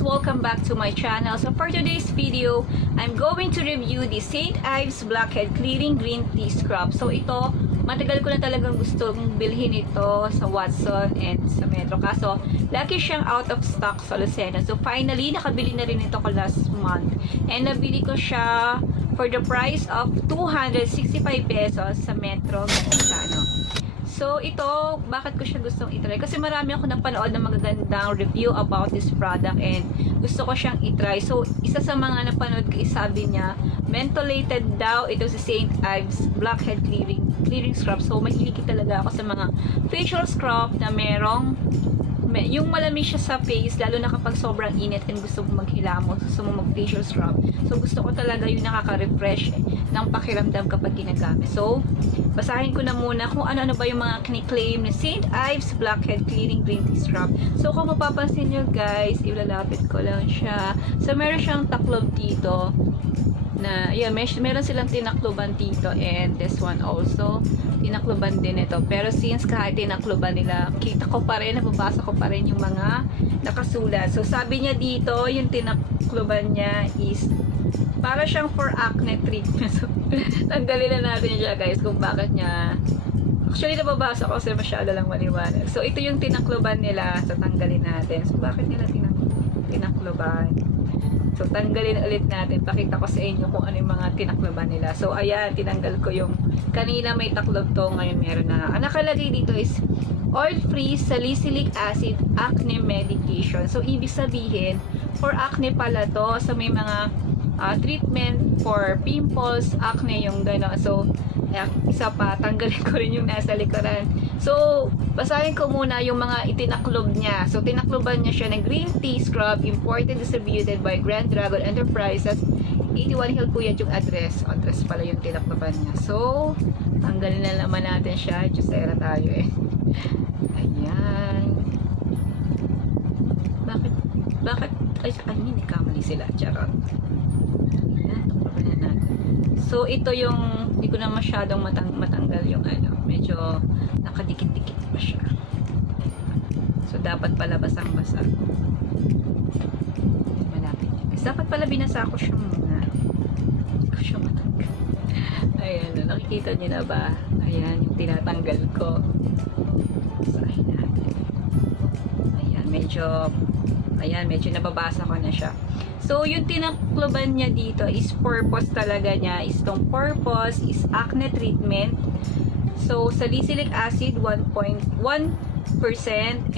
Welcome back to my channel. So for today's video, I'm going to review the St.Ives Blackhead Clearing Green Tea Scrub. So ito, matagal ko na talagang gustong bilhin ito sa Watson and sa Metro. Kaso, lagi siyang out of stock sa Lucena. So finally, nakabili na rin ito ko last month. And nabili ko siya for the price of 265 pesos sa Metro PANO. So, ito, bakit ko siya gustong itry? Kasi marami ako napanood ng magagandang review about this product and gusto ko siyang itry. So, isa sa mga napanood ko, sabi niya, mentholated daw ito si St.Ives Blackhead Clearing Scrub. So, mahilig talaga ako sa mga facial scrub na merong yung malamig siya sa face, lalo na kapag sobrang init and gusto mo maghilamos, gusto mo mag-facial scrub. So, gusto ko talaga yung nakaka-refresh ng pakiramdam kapag ginagamit. So, basahin ko na muna kung ano-ano ba yung mga kiniklaim ni St.Ives Blackhead Clearing Green Tea Scrub. So, kung mapapansin nyo guys, ilalapit ko lang siya. So, meron siyang taklob dito na, yeah, meron silang tinakloban dito and this one also tinakloban din ito. Pero since kahit tinakloban nila, kita ko pa rin, nababasa ko pa rin yung mga nakasulat. So sabi niya dito, yung tinakloban niya is para siyang for acne treatment. So tanggalin na natin siya guys kung bakit niya. Actually nababasa ko kasi masyado lang maliwanag. So ito yung tinakloban nila, so tanggalin natin. So bakit nila tinakloban? So, tanggalin ulit natin. Pakita ko sa inyo kung ano yung mga tinakloban nila. So, ayan, tinanggal ko yung kanina may taklob to, ngayon meron na. Ang nakalagay dito is oil-free salicylic acid acne medication. So, ibig sabihin, for acne pala to. So, may mga treatment for pimples, acne, yung gano'n. So, isa pa, tanggalin ko rin yung nasa likuran. So, basahin ko muna yung mga itinaklob niya. So, tinakloban niya siya ng green tea scrub, imported, distributed by Grand Dragon Enterprises, 81 Hill Puyat yung address. Address pala yung tinakloban niya. So, tanggalin na naman natin siya. Jusera tayo eh. Ayan. Bakit? Ay, hindi kamali sila. Charot. Ayan, takloban na natin. So, ito yung hindi ko na masyadong matanggal yung ano. Medyo nakadikit-dikit pa siya. So, dapat pala basang-basa. Malapit niya. Kasi dapat pala binasa ko siya muna. Hindi ko siya matanggal. Ayan, nakikita niyo na ba? Ayan, yung tinatanggal ko. Basahin natin. Ayan, medyo nababasa ko na siya. So, yung tinakloban niya dito is purpose talaga niya. Is tong purpose is acne treatment. So, salicylic acid 1.1%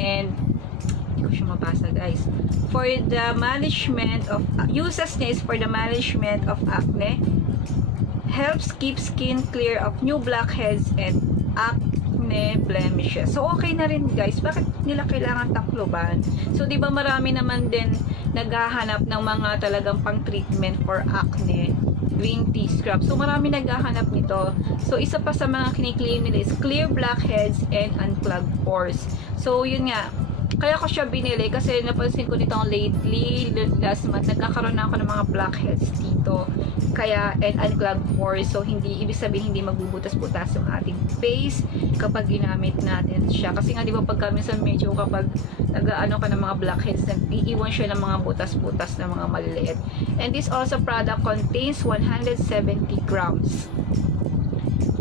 and hindi ko siya mabasa guys. For the management of uses niya is for the management of acne. Helps keep skin clear of new blackheads and acne blemishes. So, okay na rin guys. Bakit nila kailangan takloban? So, di ba marami naman din naghahanap ng mga talagang pang-treatment for acne, green tea scrub. So, marami naghahanap nito. So, isa pa sa mga kiniklaim nila is clear blackheads and unclogged pores. So, yun nga. Kaya ko siya binili kasi napansin ko nito lately, last month, nagkakaroon na ako ng mga blackheads dito. Kaya, and unclogged pores. So, ibig sabihin, hindi magbubutas-butas yung ating face kapag ginamit natin siya. Kasi nga, di ba, pagka minsan medyo kapag nag-ano ka ng mga blackheads, nag-iiwan siya ng mga butas-butas na mga maliliit. And this also product contains 170 grams.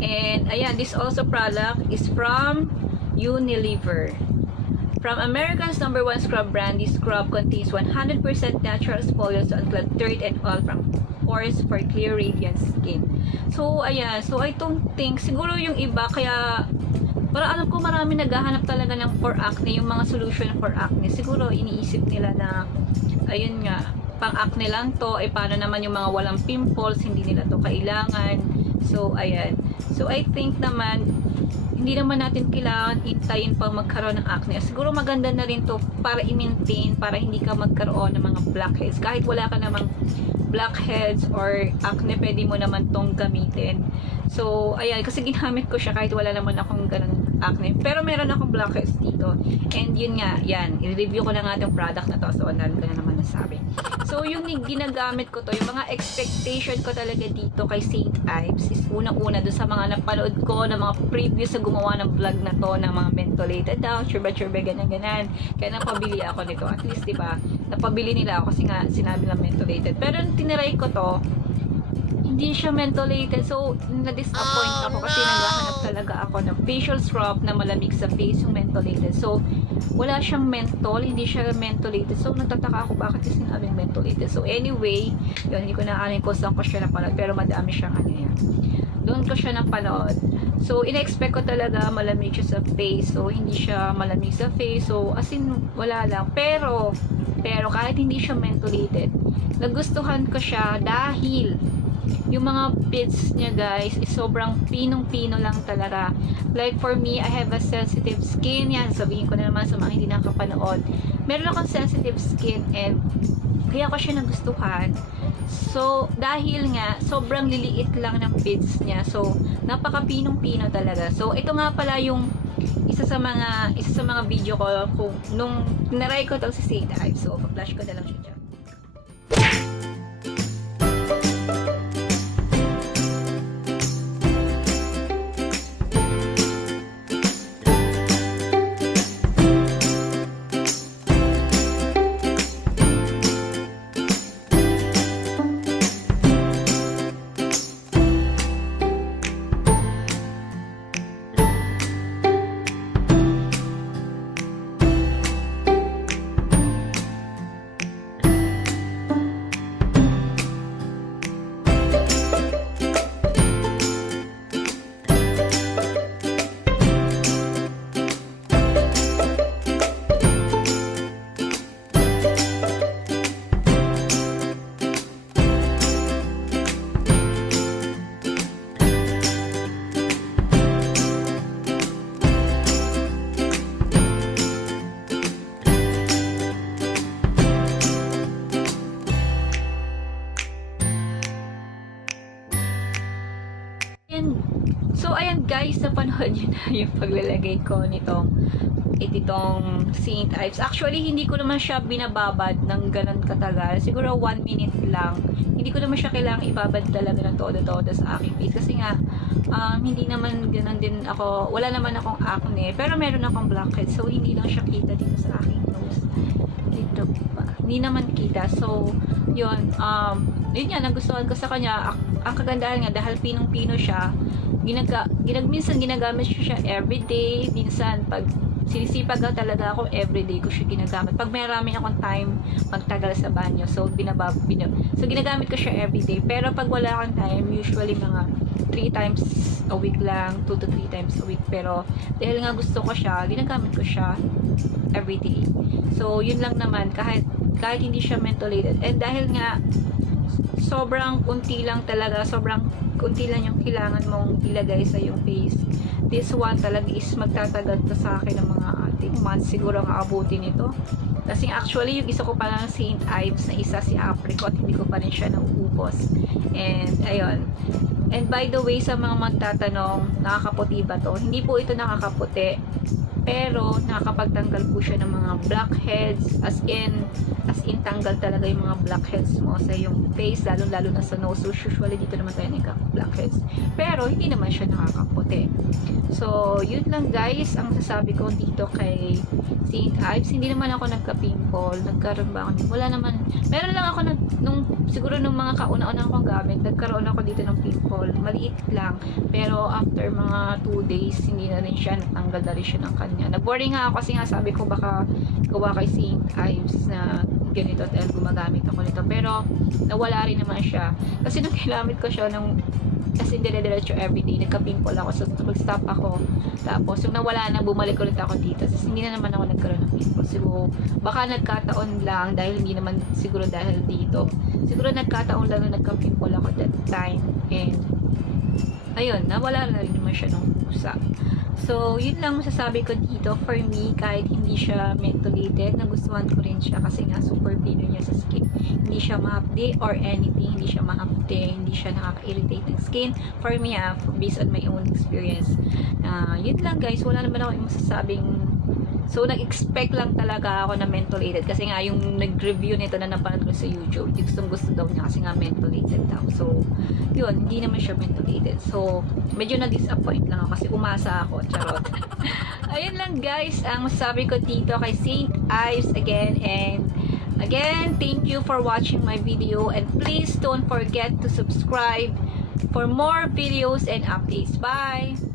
And, ayan, this also product is from Unilever. From America's #1 scrub brand, this scrub contains 100% natural exfoliants to unclog dirt and oil from pores for clear, radiant skin. So, ayan. So, I don't think, siguro yung iba, kaya, para alam ko marami naghahanap talaga ng for acne, yung mga solution for acne. Siguro, iniisip nila na, ayun nga, pang acne lang to, paano naman yung mga walang pimples, hindi nila to kailangan. So, ayan. So, I think naman, hindi naman natin kailangan intayin pang magkaroon ng acne. Siguro maganda na rin to para i-maintain, para hindi ka magkaroon ng mga blackheads. Kahit wala ka namang blackheads or acne, pwede mo naman tong gamitin. So, ayan, kasi ginamit ko siya kahit wala naman akong ganun acne. Pero meron akong blackheads dito. And yun nga, yan, i-review ko na nga itong product na to. So, andun ko na naman nasabi. So, yung ginagamit ko to, yung mga expectation ko talaga dito kay St.Ives is unang-una doon sa mga napanood ko na mga previous na gumawa ng vlog na to, na mga mentholated daw, churba-churba, ganyan-ganan. Kaya napabili ako nito. At least, diba, napabili nila ako kasi nga sinabi lang mentholated. Pero nung tiniray ko to, hindi siya mentholated. So, na-disappoint ako kasi naghahanap talaga ako ng facial scrub na malamig sa face, yung mentholated. So, wala siyang menthol, hindi siya mentholated. So, nagtataka ako bakit yung sinabing mentholated. So, anyway, yun, hindi ko na alam kung saan ko siya napanood, pero madami siyang ano yan. Doon ko siya napanood. So, in-expect ko talaga malamig siya sa face. So, hindi siya malamig sa face. So, as in, wala lang. Pero, kahit hindi siya mentholated, nagustuhan ko siya dahil yung mga bits niya guys is sobrang pinong-pino lang talaga. Like for me, I have a sensitive skin. Yan, sabihin ko na naman sa mga hindi nakapanood. Meron akong sensitive skin and kaya ko siya nagustuhan. So, dahil nga, sobrang liliit lang ng bits niya. So, napaka-pinong-pino talaga. So, ito nga pala yung isa sa mga video ko kung nung naray ko tong si St.Ives. So, pa-flash ko na lang siya dyan. So, ayan guys, napanood nyo na yung paglalagay ko nitong St.Ives. Actually, hindi ko naman siya binababad ng ganun katagal. Siguro 1 minute lang. Hindi ko naman siya kailangang ibabad talaga ng todo-todo sa aking face. Kasi nga, hindi naman ganun din ako, wala naman akong acne. Pero meron akong blackhead. So, hindi lang siya kita dito sa aking nose. Dito pa. Hindi naman kita. So, yun. Yun yan, nagustuhan ko sa kanya. Ang kagandahan nga, dahil pinong-pino siya, minsan ginagamit siya everyday, minsan pag sinisipag talaga ako, everyday ko siya ginagamit. Pag may marami akong time magtagal sa banyo, so ginagamit ko siya everyday. Pero pag wala akong time, usually mga 3 times a week lang, 2 to 3 times a week. Pero dahil nga gusto ko siya, ginagamit ko siya everyday. So yun lang naman, kahit hindi siya mentholated. And dahil nga sobrang kunti lang talaga, sobrang kunti lang yung kailangan mong ilagay sa yung face. This one talaga is magtatagal to sa akin ng mga ating months siguro ang aabutin nito. Kasi actually yung isa ko pa lang St.Ives na isa si apricot, hindi ko pa rin siya nauubos. And ayun. And by the way, sa mga magtatanong, nakakaputi ba to? Hindi po ito nakakaputi. Pero nakakapagtanggal po siya ng mga blackheads, as in tanggal talaga yung mga blackheads mo sa yung face, lalo na sa nose. So usually dito naman tayo nagka-blackheads, pero hindi naman siya nakakaputi. So yun lang guys ang sasabi ko dito kay St.Ives. Hindi naman ako nagka-pimple, nagkaroon ba ako? Wala naman. Meron lang ako siguro nung mga kauna-una kong gamit, nagkaroon ako dito ng pimple, maliit lang, pero after mga 2 days hindi na rin siya, natanggal na rin siya ng kanya. Nag-worry nga ako kasi nga sabi ko baka gawa kay St.Ives na ganito dahil gumagamit ako nito, pero nawala rin naman siya kasi nung ginamit ko siya kasi dire-diretso everyday, nagka-pimple ako, so nag-stop ako, tapos yung nawala na, bumalik ulit ako dito, so hindi na naman ako nagkaroon ng pimple. Siguro baka nagkataon lang, dahil hindi naman siguro dahil dito, siguro nagkataon lang na nagka-pimple ako that time, and ayun, nawala na rin naman siya nung pusa. So, yun lang masasabi ko dito. For me, kahit hindi siya mentholated, nagustuhan ko rin siya kasi nga super pino niya sa skin. Hindi siya mahapdi or anything. Hindi siya mahapdi. Hindi siya nakaka-irritate ng skin. For me, based on my own experience. Yun lang guys. Wala naman ako yung masasabing. So, nag-expect lang talaga ako na mentholated. Kasi nga, yung nag-review nito na napanood ko sa YouTube, gusto daw niya kasi nga mentholated daw. So, yun, hindi naman siya mentholated. So, medyo na-disappoint lang ako kasi umasa ako. Charot. Ayun lang guys, ang masasabi ko dito kay St.Ives again. And, again, thank you for watching my video. And please don't forget to subscribe for more videos and updates. Bye!